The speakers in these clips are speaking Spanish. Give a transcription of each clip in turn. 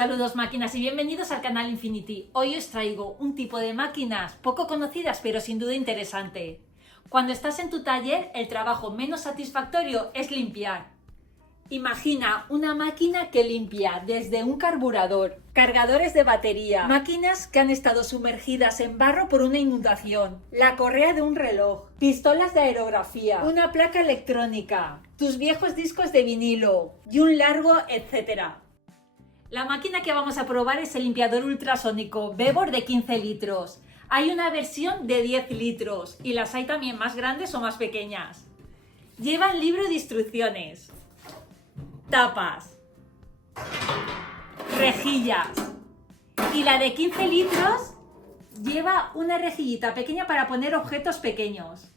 Saludos máquinas y bienvenidos al canal Infinity. Hoy os traigo un tipo de máquinas poco conocidas pero sin duda interesante. Cuando estás en tu taller, el trabajo menos satisfactorio es limpiar. Imagina una máquina que limpia desde un carburador, cargadores de batería, máquinas que han estado sumergidas en barro por una inundación, la correa de un reloj, pistolas de aerografía, una placa electrónica, tus viejos discos de vinilo y un largo etcétera. La máquina que vamos a probar es el limpiador ultrasónico Bebor de 15 litros. Hay una versión de 10 litros y las hay también más grandes o más pequeñas. Llevan libro de instrucciones, tapas, rejillas y la de 15 litros lleva una rejillita pequeña para poner objetos pequeños.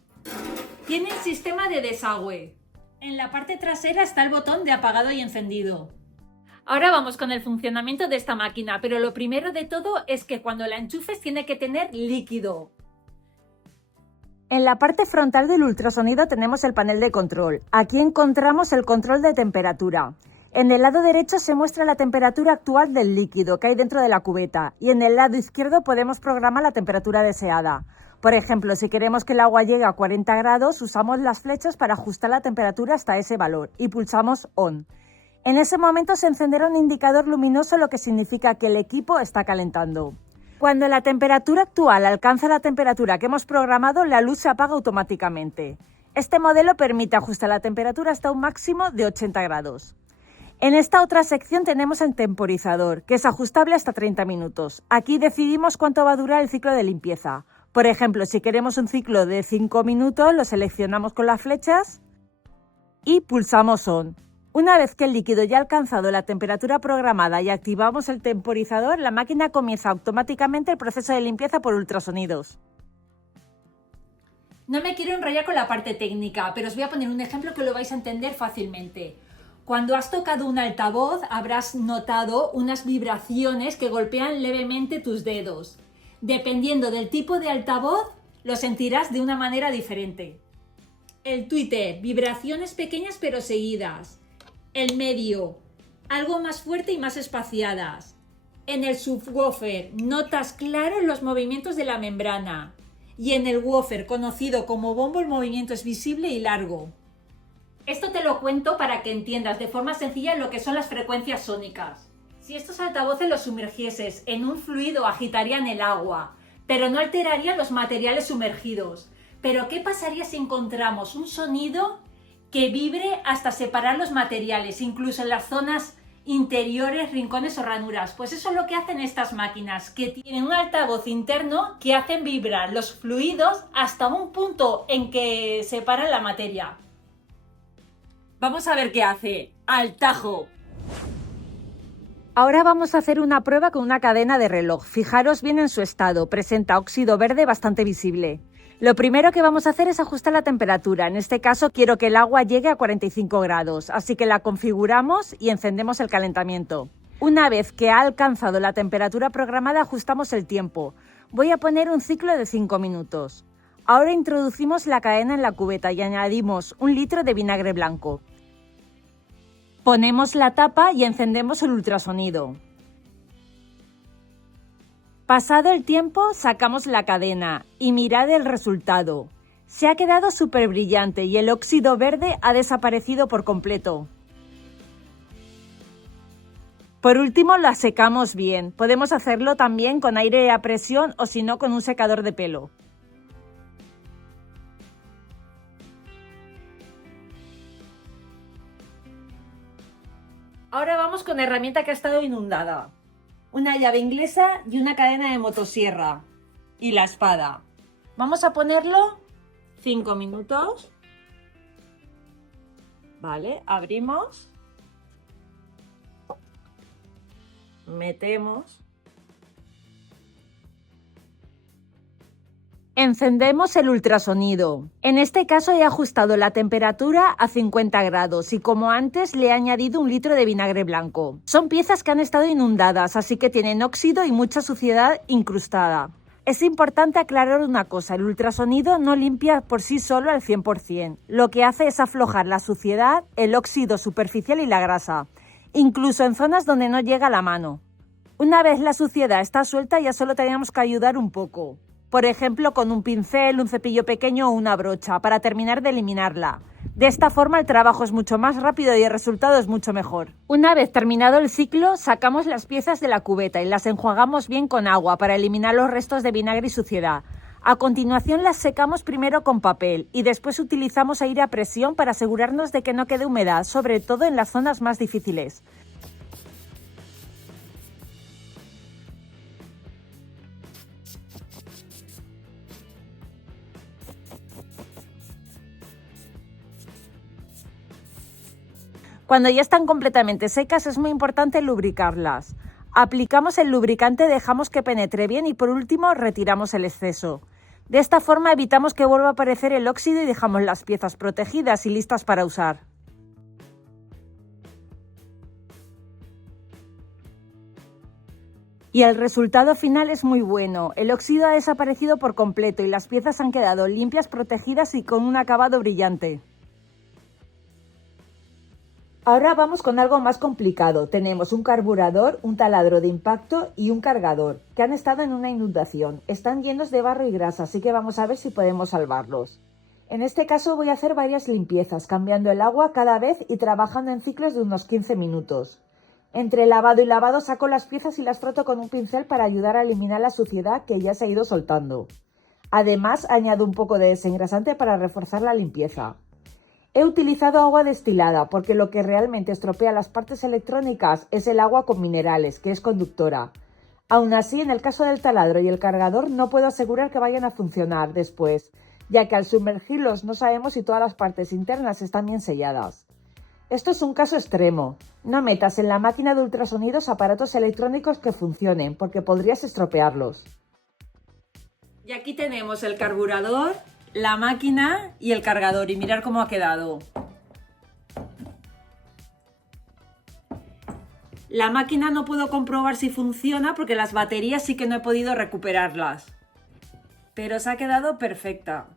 Tiene un sistema de desagüe. En la parte trasera está el botón de apagado y encendido. Ahora vamos con el funcionamiento de esta máquina, pero lo primero de todo es que cuando la enchufes tiene que tener líquido. En la parte frontal del ultrasonido tenemos el panel de control. Aquí encontramos el control de temperatura. En el lado derecho se muestra la temperatura actual del líquido que hay dentro de la cubeta y en el lado izquierdo podemos programar la temperatura deseada. Por ejemplo, si queremos que el agua llegue a 40 grados, usamos las flechas para ajustar la temperatura hasta ese valor y pulsamos ON. En ese momento se encenderá un indicador luminoso, lo que significa que el equipo está calentando. Cuando la temperatura actual alcanza la temperatura que hemos programado, la luz se apaga automáticamente. Este modelo permite ajustar la temperatura hasta un máximo de 80 grados. En esta otra sección tenemos el temporizador, que es ajustable hasta 30 minutos. Aquí decidimos cuánto va a durar el ciclo de limpieza. Por ejemplo, si queremos un ciclo de 5 minutos, lo seleccionamos con las flechas y pulsamos ON. Una vez que el líquido ya ha alcanzado la temperatura programada y activamos el temporizador, la máquina comienza automáticamente el proceso de limpieza por ultrasonidos. No me quiero enrollar con la parte técnica, pero os voy a poner un ejemplo que lo vais a entender fácilmente. Cuando has tocado un altavoz, habrás notado unas vibraciones que golpean levemente tus dedos. Dependiendo del tipo de altavoz, lo sentirás de una manera diferente. El tweeter, vibraciones pequeñas pero seguidas. El medio, algo más fuerte y más espaciadas. En el subwoofer, notas claros los movimientos de la membrana. Y en el woofer, conocido como bombo, el movimiento es visible y largo. Esto te lo cuento para que entiendas de forma sencilla lo que son las frecuencias sónicas. Si estos altavoces los sumergieses en un fluido, agitarían el agua, pero no alterarían los materiales sumergidos. Pero ¿qué pasaría si encontramos un sonido que vibre hasta separar los materiales, incluso en las zonas interiores, rincones o ranuras? Pues eso es lo que hacen estas máquinas, que tienen un altavoz interno que hacen vibrar los fluidos hasta un punto en que separan la materia. Vamos a ver qué hace. ¡Al tajo! Ahora vamos a hacer una prueba con una cadena de reloj. Fijaros bien en su estado, presenta óxido verde bastante visible. Lo primero que vamos a hacer es ajustar la temperatura. En este caso quiero que el agua llegue a 45 grados, así que la configuramos y encendemos el calentamiento. Una vez que ha alcanzado la temperatura programada, ajustamos el tiempo. Voy a poner un ciclo de 5 minutos. Ahora introducimos la cadena en la cubeta y añadimos 1 litro de vinagre blanco. Ponemos la tapa y encendemos el ultrasonido. Pasado el tiempo, sacamos la cadena y mirad el resultado. Se ha quedado súper brillante y el óxido verde ha desaparecido por completo. Por último, la secamos bien. Podemos hacerlo también con aire a presión o si no con un secador de pelo. Ahora vamos con la herramienta que ha estado inundada. Una llave inglesa y una cadena de motosierra. Y la espada. Vamos a ponerlo 5 minutos. Vale, abrimos. Metemos. Encendemos el ultrasonido. En este caso he ajustado la temperatura a 50 grados y como antes le he añadido 1 litro de vinagre blanco. Son piezas que han estado inundadas, así que tienen óxido y mucha suciedad incrustada. Es importante aclarar una cosa, el ultrasonido no limpia por sí solo al 100%. Lo que hace es aflojar la suciedad, el óxido superficial y la grasa, incluso en zonas donde no llega la mano. Una vez la suciedad está suelta, ya solo tenemos que ayudar un poco. Por ejemplo, con un pincel, un cepillo pequeño o una brocha, para terminar de eliminarla. De esta forma el trabajo es mucho más rápido y el resultado es mucho mejor. Una vez terminado el ciclo, sacamos las piezas de la cubeta y las enjuagamos bien con agua para eliminar los restos de vinagre y suciedad. A continuación las secamos primero con papel y después utilizamos aire a presión para asegurarnos de que no quede humedad, sobre todo en las zonas más difíciles. Cuando ya están completamente secas es muy importante lubricarlas. Aplicamos el lubricante, dejamos que penetre bien y por último retiramos el exceso. De esta forma evitamos que vuelva a aparecer el óxido y dejamos las piezas protegidas y listas para usar. Y el resultado final es muy bueno. El óxido ha desaparecido por completo y las piezas han quedado limpias, protegidas y con un acabado brillante. Ahora vamos con algo más complicado. Tenemos un carburador, un taladro de impacto y un cargador, que han estado en una inundación. Están llenos de barro y grasa, así que vamos a ver si podemos salvarlos. En este caso voy a hacer varias limpiezas, cambiando el agua cada vez y trabajando en ciclos de unos 15 minutos. Entre lavado y lavado saco las piezas y las froto con un pincel para ayudar a eliminar la suciedad que ya se ha ido soltando. Además, añado un poco de desengrasante para reforzar la limpieza. He utilizado agua destilada porque lo que realmente estropea las partes electrónicas es el agua con minerales, que es conductora. Aún así, en el caso del taladro y el cargador no puedo asegurar que vayan a funcionar después, ya que al sumergirlos no sabemos si todas las partes internas están bien selladas. Esto es un caso extremo. No metas en la máquina de ultrasonidos aparatos electrónicos que funcionen, porque podrías estropearlos. Y aquí tenemos el carburador, la máquina y el cargador, y mirar cómo ha quedado. La máquina no puedo comprobar si funciona porque las baterías sí que no he podido recuperarlas, pero se ha quedado perfecta.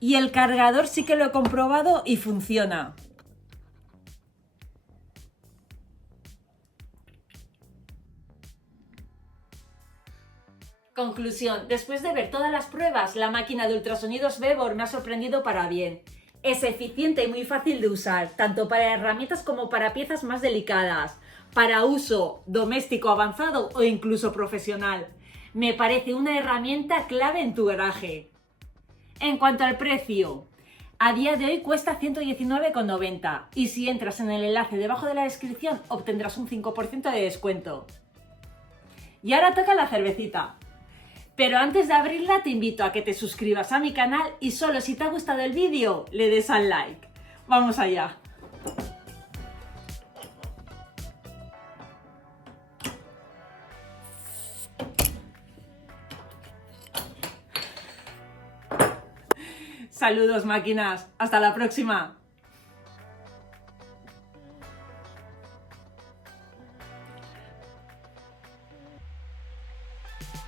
Y el cargador sí que lo he comprobado y funciona. Conclusión, después de ver todas las pruebas, la máquina de ultrasonidos Vevor me ha sorprendido para bien. Es eficiente y muy fácil de usar, tanto para herramientas como para piezas más delicadas, para uso doméstico avanzado o incluso profesional. Me parece una herramienta clave en tu garaje. En cuanto al precio, a día de hoy cuesta 119,90 y si entras en el enlace debajo de la descripción obtendrás un 5% de descuento. Y ahora toca la cervecita. Pero antes de abrirla te invito a que te suscribas a mi canal y solo si te ha gustado el vídeo le des al like. ¡Vamos allá! Saludos máquinas, hasta la próxima.